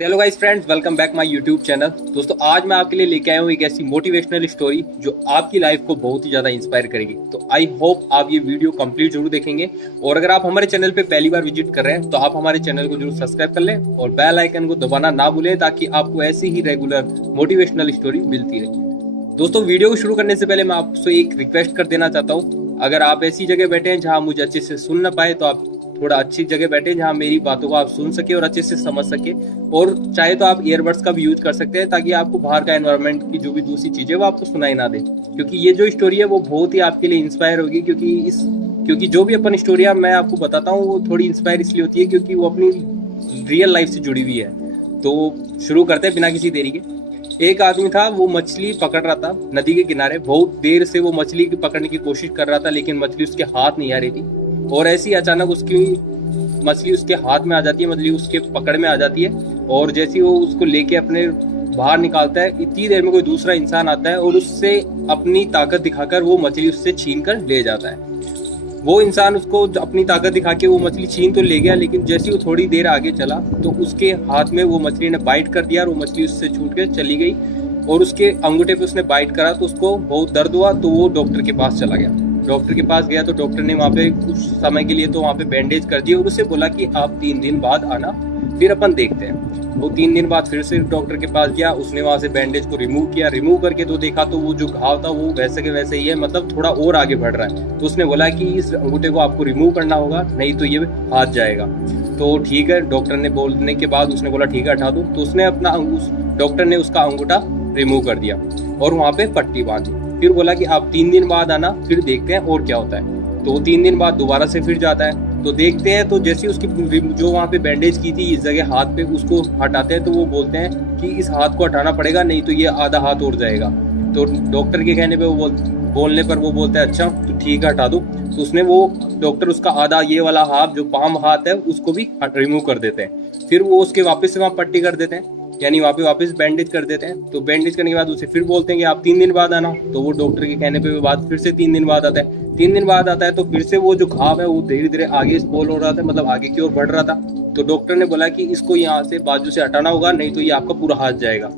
Hello guys friends, welcome back my YouTube channel. दोस्तों, आज मैं आपके लिए लेके आया हूँ एक ऐसी मोटिवेशनल स्टोरी जो आपकी लाइफ को बहुत ही ज़्यादा इंस्पायर करेगी। तो आई होप आप ये वीडियो कंप्लीट जरूर देखेंगे। और अगर आप हमारे चैनल पे पहली बार विजिट कर रहे हैं तो आप हमारे चैनल को जरूर सब्सक्राइब कर लें और बेल आइकन को दबाना ना भूलें ताकि आपको ऐसी ही रेगुलर मोटिवेशनल स्टोरी मिलती रहे। दोस्तों, वीडियो को शुरू करने से पहले मैं आपसे एक रिक्वेस्ट कर देना चाहता हूँ। अगर आप ऐसी जगह बैठे हैं जहाँ मुझे अच्छे से सुन ना पाए तो आप थोड़ा अच्छी जगह बैठे जहाँ मेरी बातों को आप सुन सके और अच्छे से समझ सके। और चाहे तो आप ईयरबड्स का भी यूज कर सकते हैं ताकि आपको बाहर का एनवायरनमेंट की जो भी दूसरी चीजें वो आपको सुनाई ना दे, क्योंकि ये जो स्टोरी है वो बहुत ही आपके लिए इंस्पायर होगी। क्योंकि जो भी अपन स्टोरियाँ मैं आपको बताता हूँ वो थोड़ी इंस्पायर इसलिए होती है क्योंकि वो अपनी रियल लाइफ से जुड़ी हुई है। तो शुरू करते हैं बिना किसी देरी के। एक आदमी था, वो मछली पकड़ रहा था नदी के किनारे। बहुत देर से वो मछली पकड़ने की कोशिश कर रहा था लेकिन मछली उसके हाथ नहीं आ रही थी। और ऐसी अचानक उसकी मछली उसके हाथ में आ जाती है, मछली उसके पकड़ में आ जाती है। और जैसे वो उसको लेके अपने बाहर निकालता है, इतनी देर में कोई दूसरा इंसान आता है और उससे अपनी ताकत दिखाकर वो मछली उससे छीन कर ले जाता है। वो इंसान उसको अपनी ताकत दिखा के वो मछली छीन तो ले गया, लेकिन जैसे वो थोड़ी देर आगे चला तो उसके हाथ में वो मछली ने बाइट कर दिया और वो मछली उससे छूट के चली गई। और उसके अंगूठे पे उसने बाइट करा तो उसको बहुत दर्द हुआ, तो वो डॉक्टर के पास चला गया। डॉक्टर के पास गया तो डॉक्टर ने वहाँ पे कुछ समय के लिए तो वहाँ पे बैंडेज कर दिया और उससे बोला कि आप 3 दिन बाद आना, फिर अपन देखते हैं। वो 3 दिन बाद फिर से डॉक्टर के पास गया, उसने वहाँ से बैंडेज को रिमूव किया। रिमूव करके तो देखा तो वो जो घाव था वो वैसे के वैसे ही है, मतलब थोड़ा और आगे बढ़ रहा है। तो उसने बोला कि इस अंगूठे को आपको रिमूव करना होगा, नहीं तो ये हाथ जाएगा। तो ठीक है, डॉक्टर ने बोलने के बाद उसने बोला ठीक है हटा दो। तो उसने अपना डॉक्टर ने उसका अंगूठा रिमूव कर दिया और वहाँ पे पट्टी बांधी। फिर बोला कि आप 3 दिन बाद आना, फिर देखते हैं और क्या होता है। तो 3 दिन बाद दोबारा से फिर जाता है तो देखते हैं, तो जैसे उसकी जो वहाँ पे बैंडेज की थी इस जगह हाथ पे, उसको हटाते हैं तो वो बोलते हैं कि इस हाथ को हटाना पड़ेगा, नहीं तो ये आधा हाथ और जाएगा। तो डॉक्टर के कहने पे वो बोलने पर वो बोलता है अच्छा तो ठीक है हटा दो। तो उसने वो डॉक्टर उसका आधा ये वाला हाथ जो पाम हाथ है उसको भी रिमूव कर देते हैं। फिर वो उसके वापस से वहाँ पट्टी कर देते हैं, यानी वहाँ पे वापस बैंडेज कर देते हैं। तो बैंडेज करने के बाद उसे फिर बोलते हैं कि आप 3 दिन बाद आना। तो वो डॉक्टर के कहने पे बाद फिर से 3 दिन बाद आता है। 3 दिन बाद आता है तो फिर से वो जो घाव है वो धीरे धीरे आगे स्पॉल हो रहा था, मतलब आगे की ओर बढ़ रहा था। तो डॉक्टर ने बोला कि इसको यहाँ से बाजू से हटाना होगा, नहीं तो ये आपका पूरा हाथ जाएगा।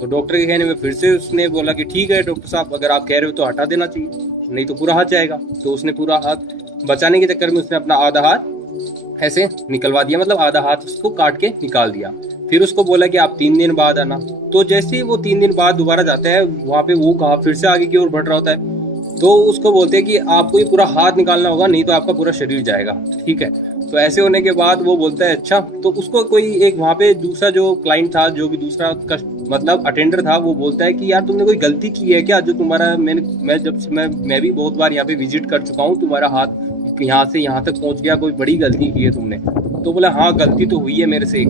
तो डॉक्टर के कहने में फिर से उसने बोला कि ठीक है डॉक्टर साहब, अगर आप कह रहे हो तो हटा देना चाहिए, नहीं तो पूरा हाथ जाएगा। तो उसने पूरा हाथ बचाने के चक्कर में उसने अपना आधा हाथ ऐसे निकलवा दिया, मतलब आधा हाथ उसको काट के निकाल दिया। फिर उसको बोला कि आप 3 दिन बाद आना। तो जैसे ही वो 3 दिन बाद दोबारा जाता है, वहां पे वो घाव फिर से आगे की ओर बढ़ रहा होता है। तो उसको बोलते हैं कि आपको ये पूरा हाथ निकालना होगा, नहीं तो आपका पूरा शरीर जाएगा। ठीक है, तो ऐसे होने के बाद वो बोलता है अच्छा। तो उसको कोई एक वहाँ पे दूसरा जो क्लाइंट था, जो भी दूसरा मतलब अटेंडर था, वो बोलता है कि यार तुमने कोई गलती की है क्या, जो तुम्हारा मैं भी बहुत बार यहाँ पे विजिट कर चुका हूँ, तुम्हारा हाथ यहाँ से यहाँ तक पहुँच गया, कोई बड़ी गलती की है तुमने। तो बोला हाँ गलती तो हुई है मेरे से।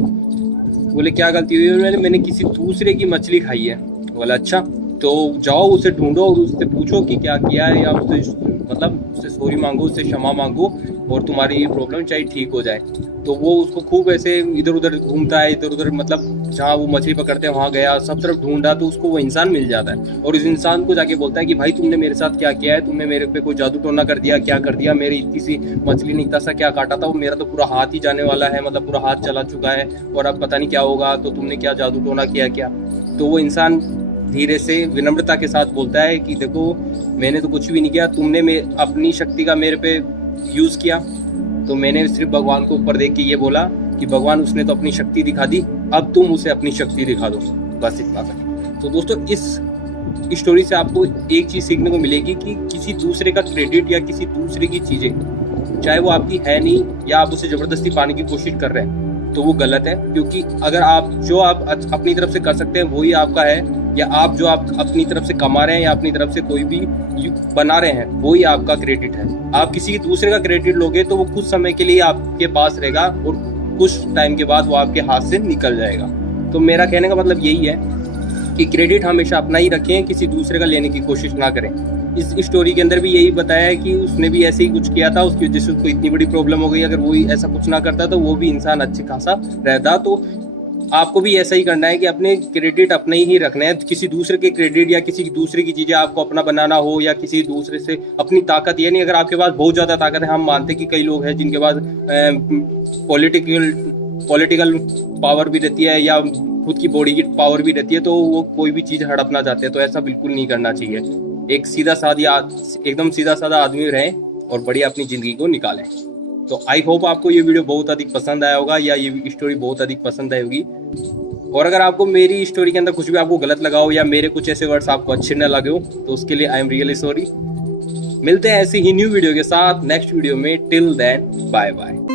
बोले क्या गलती हुई है? मैंने किसी दूसरे की मछली खाई है। बोला अच्छा, तो जाओ उसे ढूंढो और उससे पूछो कि क्या किया है, या उससे सॉरी मांगो, उससे क्षमा मांगो और तुम्हारी ये प्रॉब्लम चाहे ठीक हो जाए। तो वो उसको खूब ऐसे इधर उधर घूमता है, इधर उधर मतलब जहाँ वो मछली पकड़ते हैं वहाँ गया, सब तरफ ढूंढा तो उसको वो इंसान मिल जाता है। और उस इंसान को जाके बोलता है कि भाई तुमने मेरे साथ क्या किया है, तुमने मेरे पे कोई जादू टोना कर दिया, क्या कर दिया, मेरी इतनी सी मछली ने इतना सा क्या काटा था, वो मेरा तो पूरा हाथ ही जाने वाला है, मतलब पूरा हाथ चला चुका है और अब पता नहीं क्या होगा, तो तुमने क्या जादू टोना किया क्या। तो वो इंसान धीरे से विनम्रता के साथ बोलता है कि देखो मैंने तो कुछ भी नहीं किया, तुमने अपनी शक्ति का मेरे पे यूज किया, तो मैंने सिर्फ भगवान को ऊपर देख के ये बोला कि भगवान उसने तो अपनी शक्ति दिखा दी, अब तुम उसे अपनी शक्ति दिखा दो, बस इतना सा। तो दोस्तों, इस स्टोरी से आपको एक चीज सीखने को मिलेगी कि किसी दूसरे का क्रेडिट या किसी दूसरे की चीजें, चाहे वो आपकी है नहीं या आप उसे जबरदस्ती पाने की कोशिश कर रहे हैं, तो वो गलत है। क्योंकि अगर आप जो आप अपनी तरफ से कर सकते हैं वही आपका है, या आप जो आप अपनी तरफ से कमा रहे हैं या अपनी तरफ से कोई भी बना रहे हैं वही आपका क्रेडिट है। आप किसी दूसरे का क्रेडिट लोगे तो वो कुछ समय के लिए आपके पास रहेगा और कुछ टाइम के बाद वो आपके हाथ से निकल जाएगा। तो मेरा कहने का मतलब यही है कि क्रेडिट हमेशा अपना ही रखें, किसी दूसरे का लेने की कोशिश ना करें। इस स्टोरी के अंदर भी यही बताया है कि उसने भी ऐसे ही कुछ किया था, उसकी वजह से उसको इतनी बड़ी प्रॉब्लम हो गई। अगर वो ऐसा कुछ ना करता तो वो भी इंसान अच्छे खासा रहता। तो आपको भी ऐसा ही करना है कि अपने क्रेडिट अपने ही रखने हैं। किसी दूसरे के क्रेडिट या किसी दूसरे की चीजें आपको अपना बनाना हो या किसी दूसरे से अपनी ताकत, ये नहीं अगर आपके पास बहुत ज्यादा ताकत है, हम मानते हैं कि कई लोग हैं जिनके पास पॉलिटिकल पॉलिटिकल पावर भी रहती है या खुद की बॉडी की पावर भी रहती है, तो वो कोई भी चीज़ हड़पना चाहते हैं, तो ऐसा बिल्कुल नहीं करना चाहिए। एक सीधा साधा एकदम सीधा साधा आदमी रहें और बढ़िया अपनी ज़िंदगी को निकालें। तो आई होप आपको ये वीडियो बहुत अधिक पसंद आया होगा या ये स्टोरी बहुत अधिक पसंद आई होगी। और अगर आपको मेरी स्टोरी के अंदर कुछ भी आपको गलत लगा हो या मेरे कुछ ऐसे वर्ड्स आपको अच्छे न लगे हो, तो उसके लिए आई एम रियली सॉरी। मिलते हैं ऐसी ही न्यू वीडियो के साथ नेक्स्ट वीडियो में। Till then bye bye.